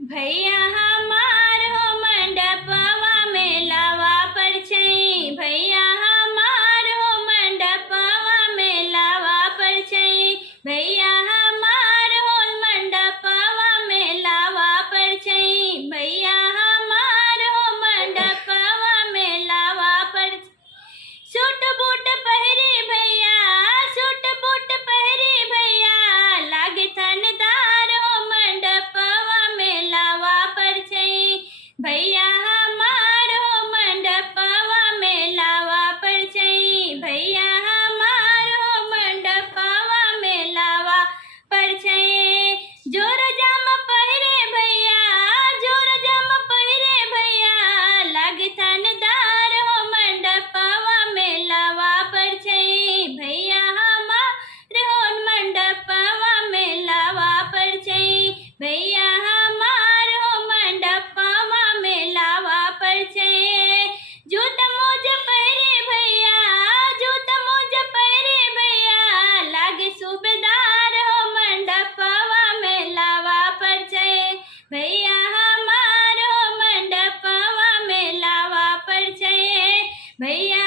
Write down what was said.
भैया हमार हो मंडपवा में लावा पर छई। भैया हमार हो मंडपवा में लावा पर छई। भैया हमार हो मंडपवा में लावा पर छई। भैया हमार हो मंडपवा में लावा पर सूट बूट पहिरी भैया, सूट बूट पहिरी भैया, लागे थनदार हो मंडपवा में लावा पर छई। भैया हमार हो मंडपवा में लावा पर छई। भैया हमार हो मंडपवा में लावा पर छई। जोर जाम पहिरे भैया, जोर जाम पहिरे भैया, लागे थनदार हो मंडपवा में लावा पर छई। भैया हमार हो मंडपवा में लावा पर छई। भैया हमार हो मंडपवा में लावा पर छई। जूत मोज पहिरे भैया, जूत मोज पहिरे भैया, लागे सूबेदार हो मंडपवा में लावा पर छई। भैया हमार हो मंडपवा में लावा पर छई। भैया